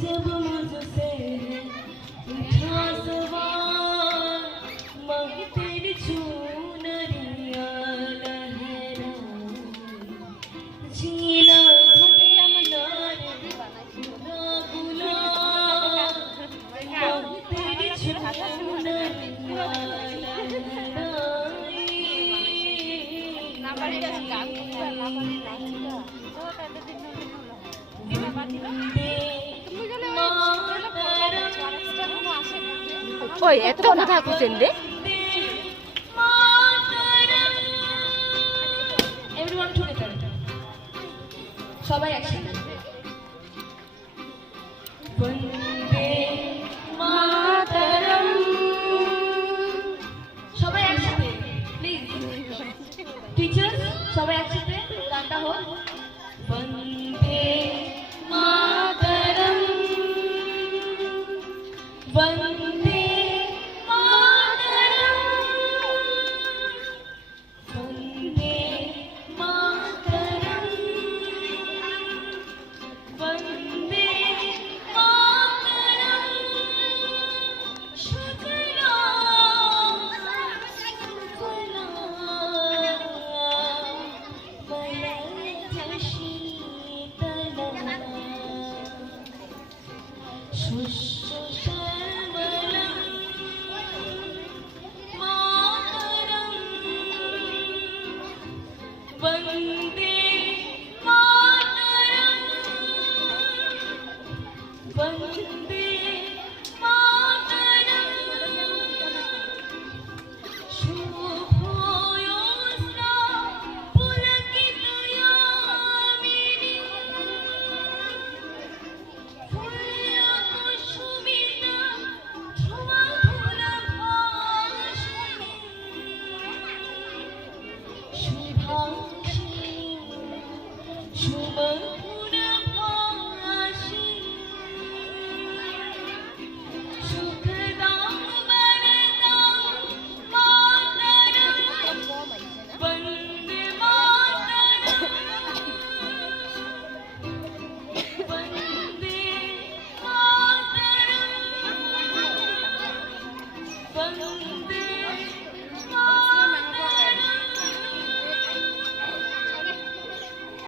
जब मुझसे उठा सवाल मांग तेरी छून रिया लहरा जीना না পারে গান করতে না পারে নাচ করা তো তাদের দিন দিন হলো বিনা পাতিলো ওই এত কথা থাকুছেন রে। সবাই একসাথে। সবাই টিচার্স সবাই একসাথে গানটা হোক। Bandi. Chuba.